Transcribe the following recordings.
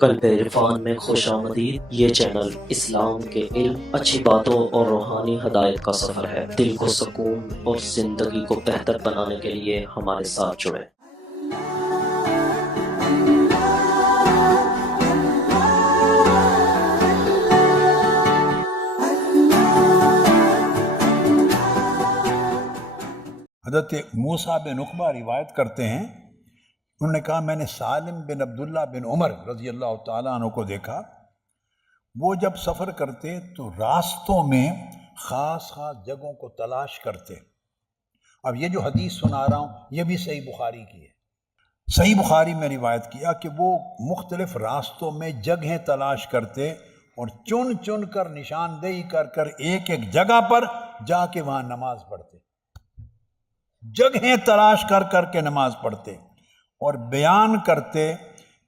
قلب عرفان میں خوش آمدید۔ یہ چینل اسلام کے علم، اچھی باتوں اور روحانی ہدایت کا سفر ہے۔ دل کو سکون اور زندگی کو بہتر بنانے کے لیے ہمارے ساتھ جڑیں۔ حضرت موسیٰ بن عقبہ روایت کرتے ہیں، انہوں نے کہا میں نے سالم بن عبداللہ بن عمر رضی اللہ تعالیٰ عنہ کو دیکھا، وہ جب سفر کرتے تو راستوں میں خاص خاص جگہوں کو تلاش کرتے۔ اب یہ جو حدیث سنا رہا ہوں یہ بھی صحیح بخاری کی ہے۔ صحیح بخاری میں روایت کیا کہ وہ مختلف راستوں میں جگہیں تلاش کرتے اور چن چن کر نشاندہی کر کر ایک ایک جگہ پر جا کے وہاں نماز پڑھتے، جگہیں تلاش کر کر کے نماز پڑھتے اور بیان کرتے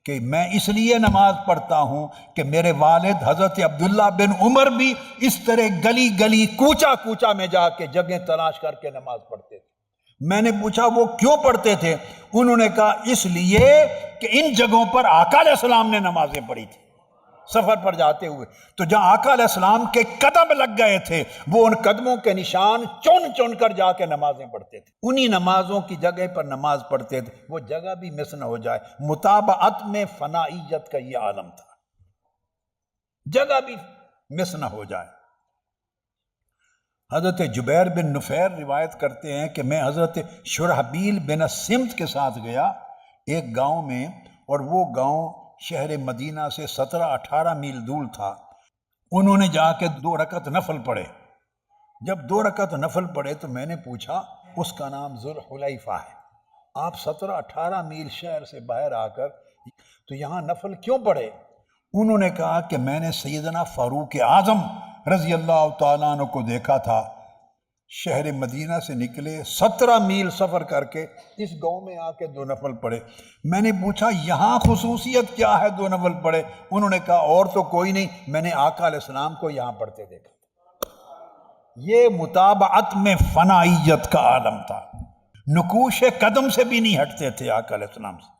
کہ میں اس لیے نماز پڑھتا ہوں کہ میرے والد حضرت عبداللہ بن عمر بھی اس طرح گلی گلی کوچا کوچا میں جا کے جگہیں تلاش کر کے نماز پڑھتے تھے۔ میں نے پوچھا وہ کیوں پڑھتے تھے؟ انہوں نے کہا اس لیے کہ ان جگہوں پر آقا علیہ السلام نے نمازیں پڑھی تھی سفر پر جاتے ہوئے، تو جہاں آقا علیہ السلام کے قدم لگ گئے تھے وہ ان قدموں کے نشان چن چن کر جا کے نمازیں پڑھتے تھے، انہی نمازوں کی جگہ پر نماز پڑھتے تھے، وہ جگہ بھی مس نہ ہو جائے۔ متابعت میں فنائیت کا یہ عالم تھا، جگہ بھی مس نہ ہو جائے۔ حضرت جبیر بن نفیر روایت کرتے ہیں کہ میں حضرت شرحبیل بن سمت کے ساتھ گیا ایک گاؤں میں، اور وہ گاؤں شہر مدینہ سے 17-18 میل دور تھا۔ انہوں نے جا کے 2 رکعت نفل پڑھے۔ جب 2 رکعت نفل پڑھے تو میں نے پوچھا، اس کا نام ذوالحلیفہ ہے، آپ 17-18 میل شہر سے باہر آ کر تو یہاں نفل کیوں پڑھے؟ انہوں نے کہا کہ میں نے سیدنا فاروق اعظم رضی اللہ تعالیٰ عنہ کو دیکھا تھا، شہر مدینہ سے نکلے 17 میل سفر کر کے اس گاؤں میں آ کے 2 نفل پڑھے۔ میں نے پوچھا یہاں خصوصیت کیا ہے 2 نفل پڑھے؟ انہوں نے کہا اور تو کوئی نہیں، میں نے آقا علیہ السلام کو یہاں پڑھتے دیکھا تھا۔ یہ متابعت میں فنائیت کا عالم تھا، نقوش قدم سے بھی نہیں ہٹتے تھے آقا علیہ السلام سے۔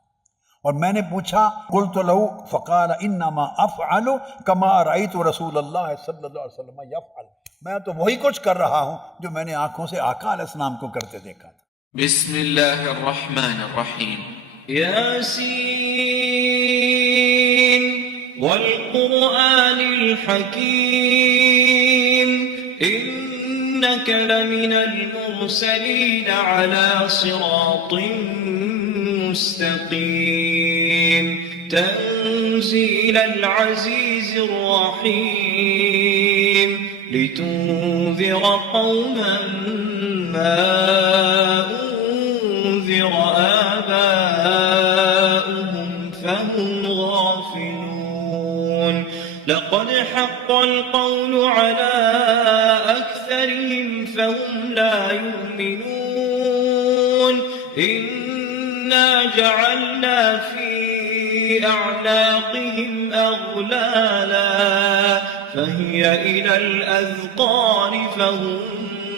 اور میں نے پوچھا قلت له فقال انما افعل كما رأيت رسول اللہ صلی اللہ علیہ وسلم يفعل، میں تو وہی کچھ کر رہا ہوں جو میں نے آنکھوں سے آقا علیہ السلام کو کرتے دیکھا تھا۔ بسم اللہ الرحمن الرحیم۔ یاسین والقرآن الحکیم انک لمن المرسلین علی صراط مستقیم تنزیل العزیز الرحیم لتنذر قوما ما أنذر آباؤهم فهم غافلون لقد حق القول على أكثرهم فهم لا يؤمنون إنا جعلنا في أعناقهم أغلالا فهي إلى الأذقان فهم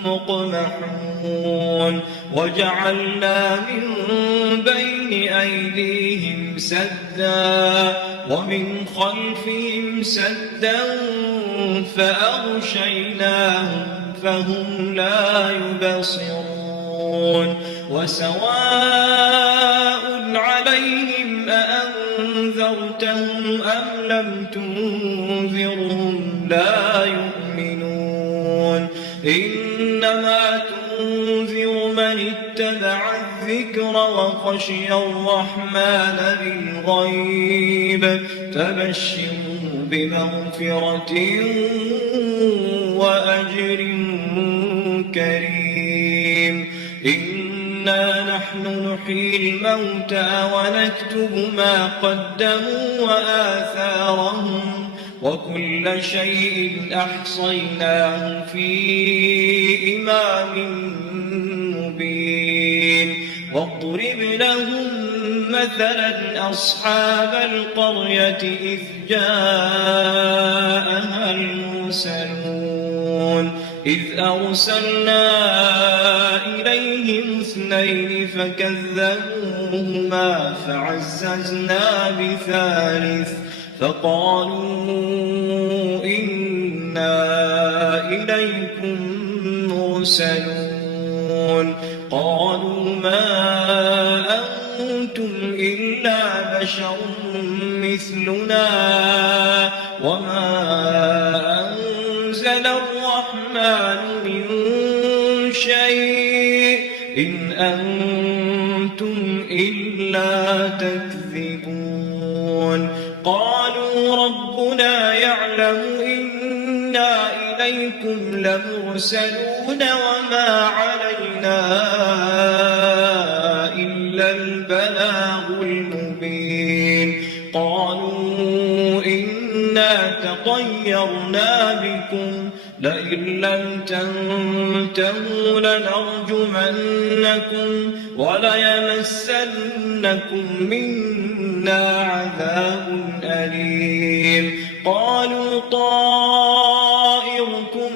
مقمحون وجعلنا من بين أيديهم سدا ومن خلفهم سدا فأغشيناهم فهم لا يبصرون وسواء عليهم أأنذرتهم أم لم تنذرهم لا يؤمنون إنما تنذر من اتبع الذكر وخشي الرحمن بالغيب فبشره بمغفرة وأجر كريم إنا نحن نحيي الموتى ونكتب ما قدموا وآثارهم وكل شيء أحصيناه في إمام مبين واضرب لهم مثلا أصحاب القرية إذ جاءها المرسلون إذ أرسلنا إليهم 2 فكذبوهما فعززنا بثالث فقالوا إنا إليكم مرسلون قالوا ما أنتم إلا بشر مثلنا وما أنزل الرحمن من شيء إن أنتم إلا تكذبون قالوا ربنا يعلم إنا إليكم لمرسلون وما علينا إلا البلاغ المبين قالوا إنا تطيرنا بكم لئن لم تنتهوا لنرجمنكم وليمسنكم منا عذاب أليم قالوا طائركم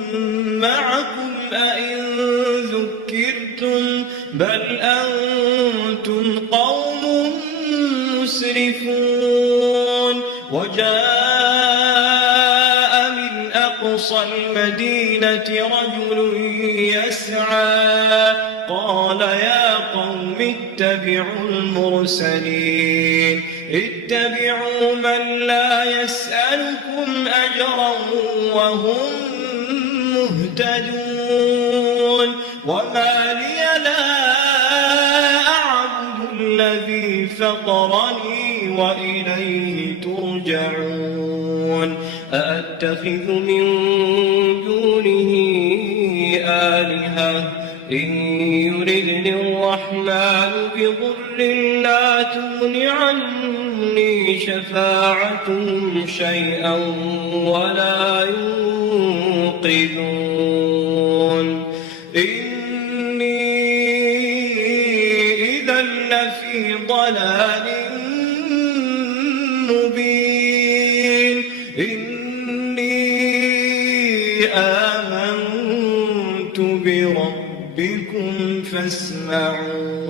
معكم أئن ذكرتم بل أنتم قوم مسرفون وجاء من أقصى المدينة رجل يسعى قال يا قوم اتبعوا المرسلين اتبعوا من لا يسألكم أجرا وهم مهتدون وما لي لا أعبد الذي فطرني وإليه ترجعون أأتخذ من دونه آلهة إن يردني الرحمن بضر لا تغن عني شفاعتهم شيئا ولا ينقذون إني إذا لفي ضلال مبين إني آمنت بربكم فاسمعون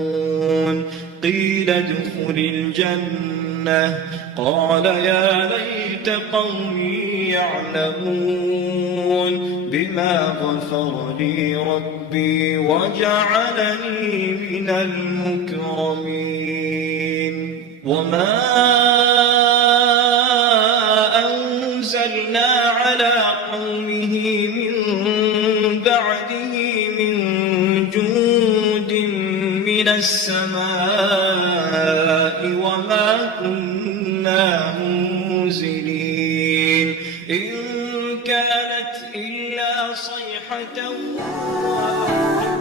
قيل ادخل الجنة قال يا ليت قومي يعلمون بما غفر لي ربي وجعلني من المكرمين وما أنزلنا على قومه من بعده من جند من السماء وما كنا منزلين إن كانت إلا صيحة واحدة